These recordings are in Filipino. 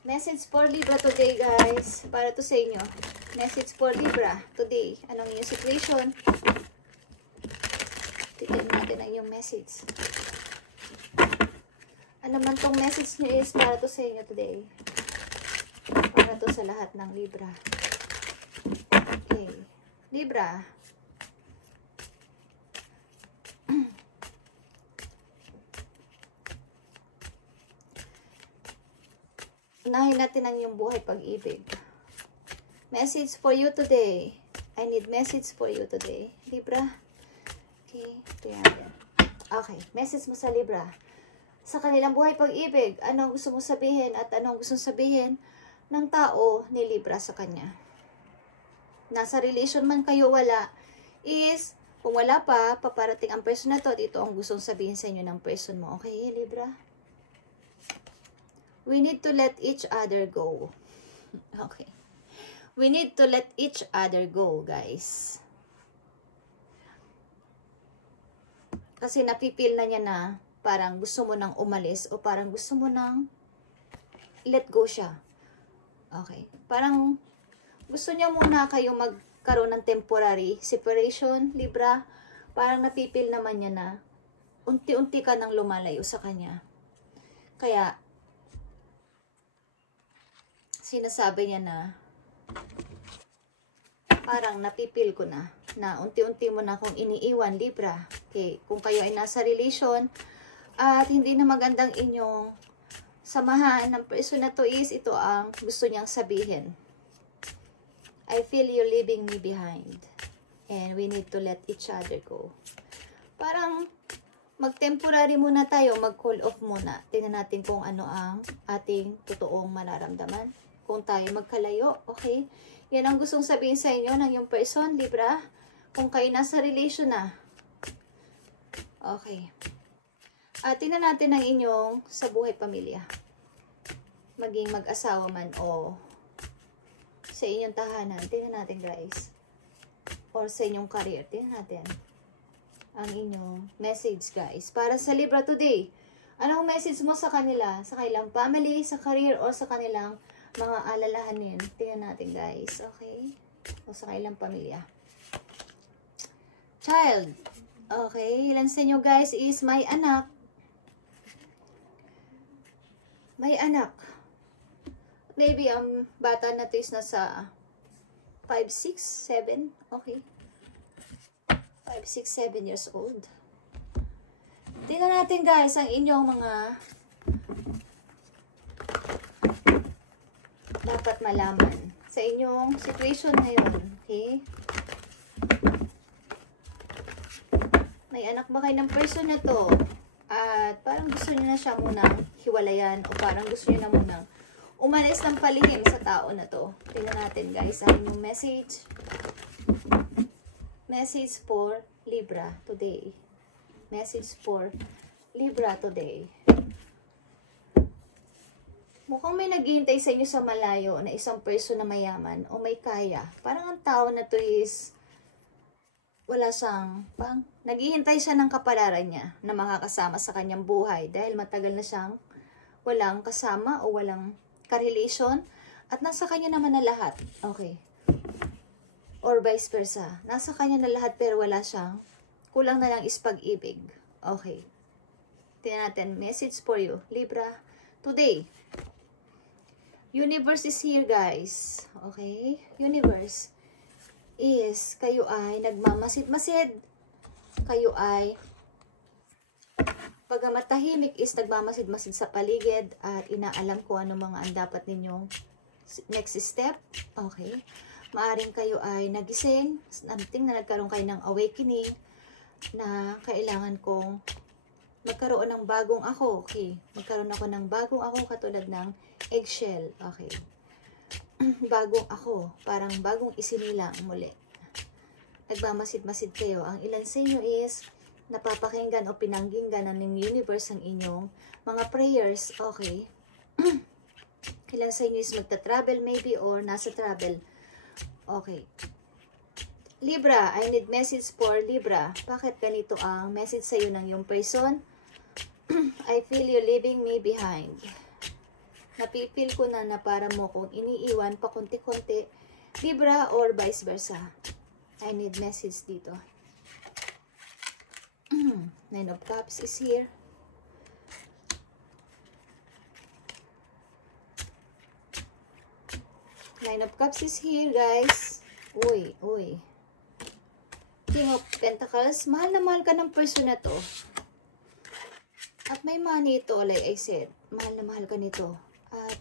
Message for Libra today, guys. Para to sa inyo. Message for Libra today. Anong yung situation? Tignan natin ang yung message. Ano man tong message nyo is para to sa inyo today. Para to sa lahat ng Libra. Okay. Libra. Unahin natin ang iyong buhay pag-ibig. Message for you today. I need message for you today. Libra. Okay. Okay. Message mo sa Libra. Sa kanilang buhay pag-ibig, anong gusto mo sabihin at anong gusto sabihin ng tao ni Libra sa kanya. Nasa relation man kayo wala, is, kung wala pa, paparating ang person na to, dito ang gustong sabihin sa inyo ng person mo. Okay, Libra? We need to let each other go. Okay. We need to let each other go, guys. Kasi napipil na niya na parang gusto mo nang umalis o parang gusto mo nang let go siya. Okay. Parang gusto niya muna kayo magkaroon ng temporary separation, Libra. Parang napipil naman niya na unti-unti ka nang lumalayo sa kanya. Kaya, sinasabi niya na parang napipil ko na unti-unti mo na akong iniiwan, Libra. Okay, kung kayo ay nasa relation at hindi na magandang inyong samahan ng person na to is ito ang gusto niyang sabihin. I feel you leaving me behind and we need to let each other go. Parang mag-temporary muna tayo, mag-call off muna. Tingnan natin kung ano ang ating totoong mararamdaman. Kung tayo magkalayo, okay? Yan ang gustong sabihin sa inyo ng yung person, Libra. Kung kayo nasa relation na. Okay. At tingnan natin ang inyong sa buhay pamilya. Maging mag-asawa man o sa inyong tahanan. Tingnan natin, guys. Or sa inyong career. Tingnan natin ang inyong message, guys. Para sa Libra today. Anong message mo sa kanila? Sa kanilang family, sa career, o sa kanilang mga alalahanin. Tingnan natin, guys. Okay? O sa kailang pamilya. Child. Okay. Ilan sa inyo, guys, is may anak. May anak. Maybe ang bata na to is nasa 5, 6, 7. Okay. 5, 6, 7 years old. Tingnan natin, guys, ang inyong mga dapat malaman sa inyong situation ngayon. Okay? May anak ba kayo ng person na to? At parang gusto niyo na siya munang hiwalayan o parang gusto niyo na munang umalis ng palihim sa tao na to. Tingnan natin, guys, ang inyong message. Message for Libra today. Message for Libra today. Mukhang may naghihintay sa inyo sa malayo na isang person na mayaman o may kaya. Parang ang tao na to is wala siyang, naghihintay siya ng kapalaran niya na makakasama sa kanyang buhay dahil matagal na siyang walang kasama o walang ka-relation at nasa kanya naman na lahat. Okay. Or vice versa. Nasa kanya na lahat pero wala siyang, kulang na lang is pag-ibig. Okay. Tingnan natin, message for you, Libra, today. Universe is here, guys. Okay? Universe is, kayo ay nagmamasid-masid. Kayo ay, pag matahimik is nagmamasid-masid sa paligid at inaalam ko ano mga ang dapat ninyong next step. Okay? Maaring kayo ay nagising, something na nagkaroon kayo ng awakening na kailangan kong magkaroon ng bagong ako. Okay. Magkaroon ako ng bagong ako katulad ng eggshell. Okay. Bagong ako. Parang bagong isinilang muli. Nagmamasid-masid kayo. Ang ilan sa inyo is napapakinggan o pinangginggan ng universe ang inyong mga prayers. Okay. Ilan sa inyo is magta-travel maybe or nasa travel. Okay. Libra, I need message for Libra. Bakit ganito ang message sa iyo ng iyong person? I feel you leaving me behind. Napipil ko na para mo kung iniiwan pa konti-konti, Libra, or vice versa. I need message dito. Nine of Cups is here. Nine of Cups is here, guys. Uy, uy. King of Pentacles. Mahal na mahal ka ng person na to. At may money ito, like I said. Mahal na mahal ka nito. At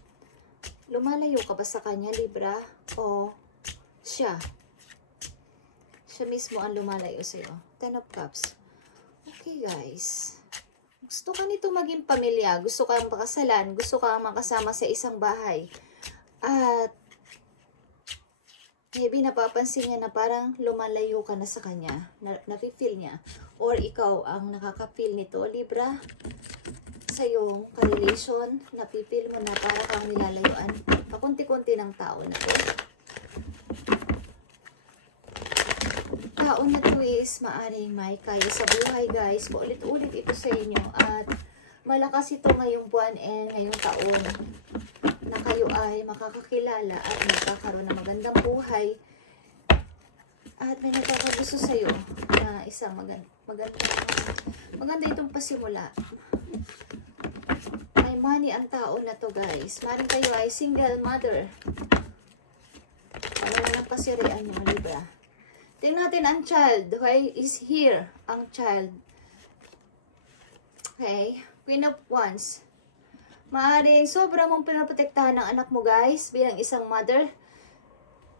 lumalayo ka ba sa kanya, Libra? O siya? Siya mismo ang lumalayo sa'yo. Ten of Cups. Okay, guys. Gusto ka nito maging pamilya. Gusto kang makasalan. Gusto kang makasama sa isang bahay. At maybe napapansin niya na parang lumalayo ka na sa kanya. Napifeel niya. Or ikaw ang nakaka-feel nito, Libra. Sa iyong ka-relation, napipil mo na para kang nilalayuan. Pakunti-kunti ng tao na to. Tao na to is maaring may kaya sa buhay, guys. Paulit-ulit ito sa inyo. At malakas ito ngayong buwan and ngayong taon na kayo ay makakakilala at magkakaroon ng magandang buhay at may nagkakagusto sa'yo na isang maganda itong pasimula. May money ang tao na to, guys. Maring kayo ay single mother. Ano na napasirian nyo, Libra. Tingnan natin ang child. Okay, is here ang child. Okay, Queen of Wands. Maaring sobra mong pinaprotektahan ng anak mo, guys, bilang isang mother.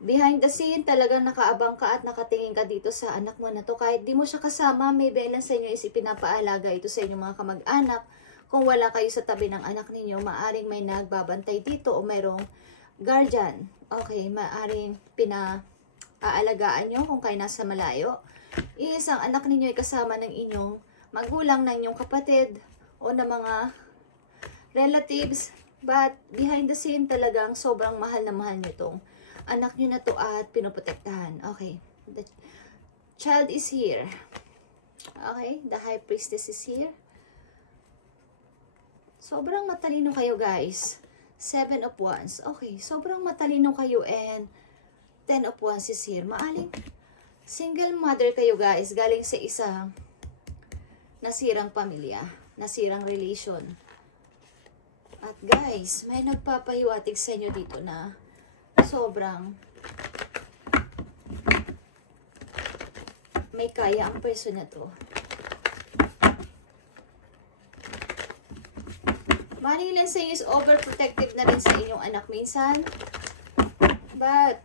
Behind the scene, talagang nakaabang ka at nakatingin ka dito sa anak mo na to. Kahit di mo siya kasama, may ilan sa inyo is ipinapaalaga ito sa inyong mga kamag-anak. Kung wala kayo sa tabi ng anak ninyo, maaring may nagbabantay dito o mayroong guardian. Okay, maaring pinaalagaan nyo kung kayo nasa malayo. Isang anak ninyo ay kasama ng inyong magulang, ng inyong kapatid o ng mga relatives, but behind the scene talagang sobrang mahal na mahal nitong anak nyo na to at pinoprotektahan. Okay, the child is here. Okay, the High Priestess is here. Sobrang matalino kayo, guys. Seven of Wands. Okay, sobrang matalino kayo and Ten of Wands is here. Maaling single mother kayo, guys, galing sa isang nasirang pamilya, nasirang relation. At guys, may nagpapahiwatig sa inyo dito na sobrang may kaya ang person na to. Maring ilan sa inyo is overprotective na rin sa inyong anak minsan. But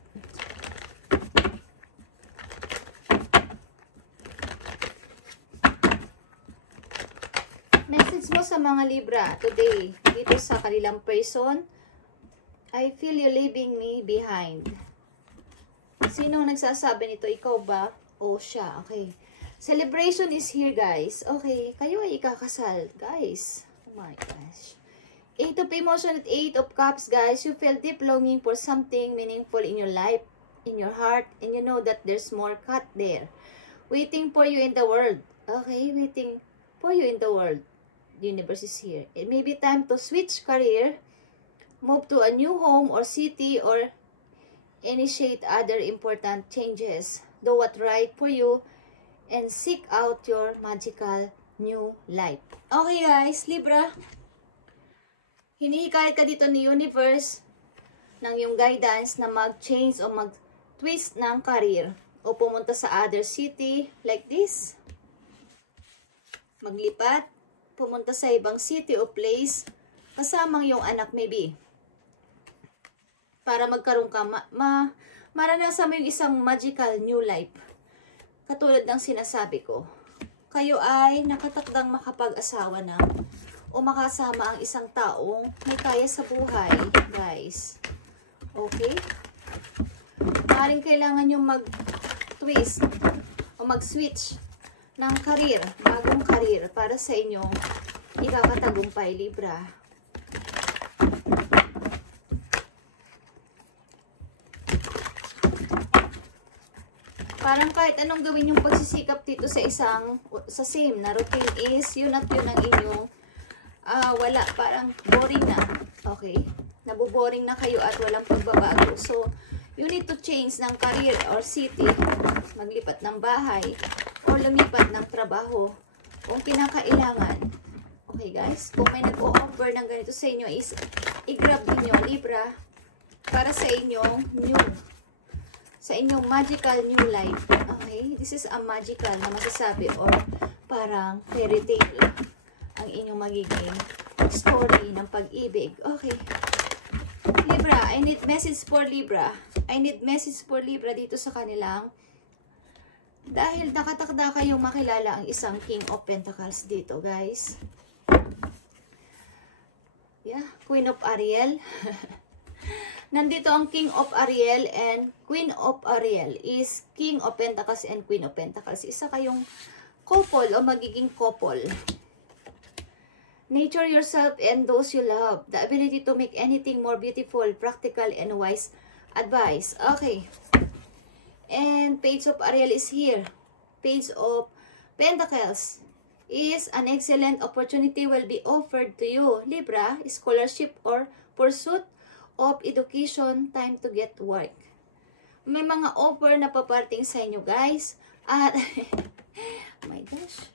message mo sa mga Libra today, dito sa kanilang person, I feel you leaving me behind. Sino nagsasabi nito? Ikaw ba? O siya? Okay. Celebration is here, guys. Okay. Kayo ay ikakasal, guys. Oh my gosh. Eight of Emotion at Eight of Cups, guys. You feel deep longing for something meaningful in your life, in your heart, and you know that there's more cut there. Waiting for you in the world. Okay. Waiting for you in the world. The universe is here. It may be time to switch career, move to a new home or city, or initiate other important changes. Do what right for you and seek out your magical new life. Okay, guys, Libra. Hinihikayat ka dito ni universe ng yung guidance na mag-change o mag-twist ng career o pumunta sa other city like this. Maglipat, pumunta sa ibang city o place kasamang yung anak maybe. Para magkaroon ka, maranasan mo yung isang magical new life. Katulad ng sinasabi ko, kayo ay nakatakdang makapag-asawa na o makasama ang isang taong may kaya sa buhay, guys. Okay? Maaaring kailangan nyo mag-twist o mag-switch ng career, bagong career para sa inyong ikakatagumpay, Libra. Parang kahit anong gawin yung pagsisikap dito sa same na routine is, yun at yun ang inyong wala, parang boring na. Okay? nabuboring na kayo at walang pagbabago. So, you need to change ng career or city, maglipat ng bahay, or lumipat ng trabaho kung kinakailangan. Okay guys, kung may nag-o-offer ng ganito sa inyo is i-grab niyo Libra para sa inyong magical new life. Okay, this is a magical na masasabi or parang fairy tale ang inyong magiging story ng pag-ibig. Okay, Libra, I need message for Libra. I need message for Libra dito sa kanilang, dahil nakatakda kayong makilala ang isang King of Pentacles dito, guys. Yeah, Queen of Ariel. Nandito ang King of Ariel and Queen of Ariel is King of Pentacles and Queen of Pentacles. Isa kayong couple o magiging couple. Nature yourself and those you love. The ability to make anything more beautiful, practical, and wise advice. Okay. And Page of Ariel is here. Page of Pentacles is an excellent opportunity will be offered to you. Libra, scholarship or pursuit of education, time to get work. May mga offer na paparting sa inyo, guys. At, oh my gosh.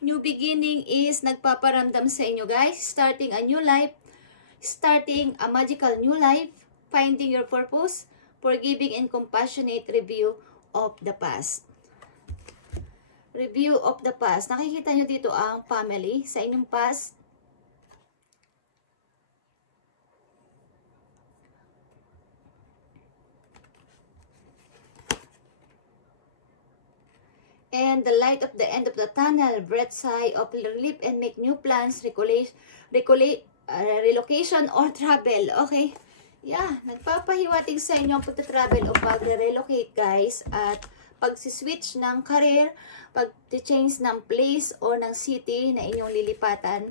New beginning is nagpaparamdam sa inyo, guys. Starting a new life. Starting a magical new life. Finding your purpose. Forgiving and compassionate review of the past. Review of the past. Nakikita nyo dito ang family sa inyong past. And the light of the end of the tunnel, breath sigh of relief and make new plans, relocation or travel. Okay? Yeah, nagpapahiwatig sa inyo ang pagta-travel o pag-relocate, guys. At pag-switch ng career, pag-change ng place o ng city na inyong lilipatan.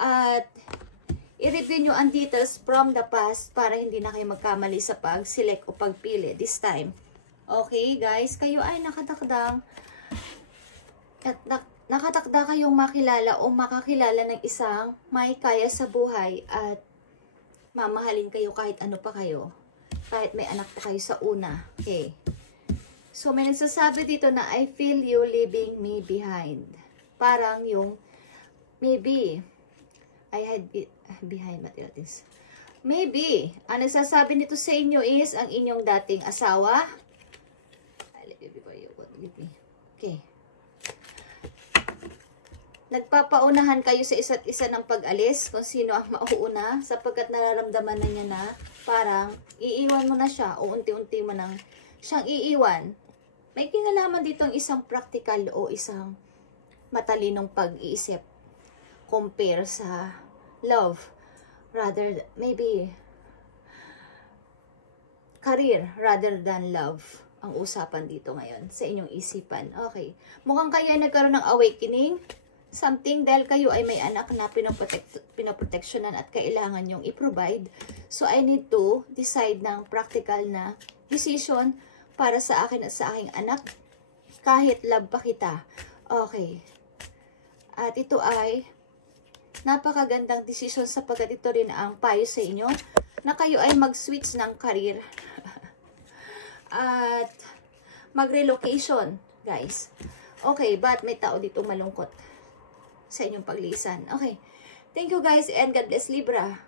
At i-review nyo ang details from the past para hindi na kayo magkamali sa pag-select o pagpili this time. Okay, guys? Kayo ay nakatakdang at nakatakda kayong makilala o makakilala ng isang may kaya sa buhay at mamahalin kayo kahit ano pa kayo. Kahit may anak pa kayo sa una. Okay. So, may nagsasabi dito na I feel you leaving me behind. Parang yung maybe I had behind material things. Maybe ang nagsasabi nito sa inyo is ang inyong dating asawa. Okay. Nagpapaunahan kayo sa isa't isa ng pag-alis kung sino ang mauuna sapagkat nararamdaman na niya na parang iiwan mo na siya o unti-unti mo nang siyang iiwan. May kinalaman dito ang isang practical o isang matalinong pag-iisip compare sa love rather maybe career rather than love ang usapan dito ngayon sa inyong isipan. Okay. Mukhang kayo ay nagkaroon ng awakening something dahil kayo ay may anak na pinoproteksyonan at kailangan nyong i-provide. So, I need to decide ng practical na decision para sa akin at sa aking anak kahit love pa kita. Okay. At ito ay napakagandang decision sapagkat ito rin ang payo sa inyo na kayo ay mag-switch ng career at mag-relocation, guys. Okay, but may tao dito malungkot sa inyong paglisan. Okay. Thank you guys and God bless Libra.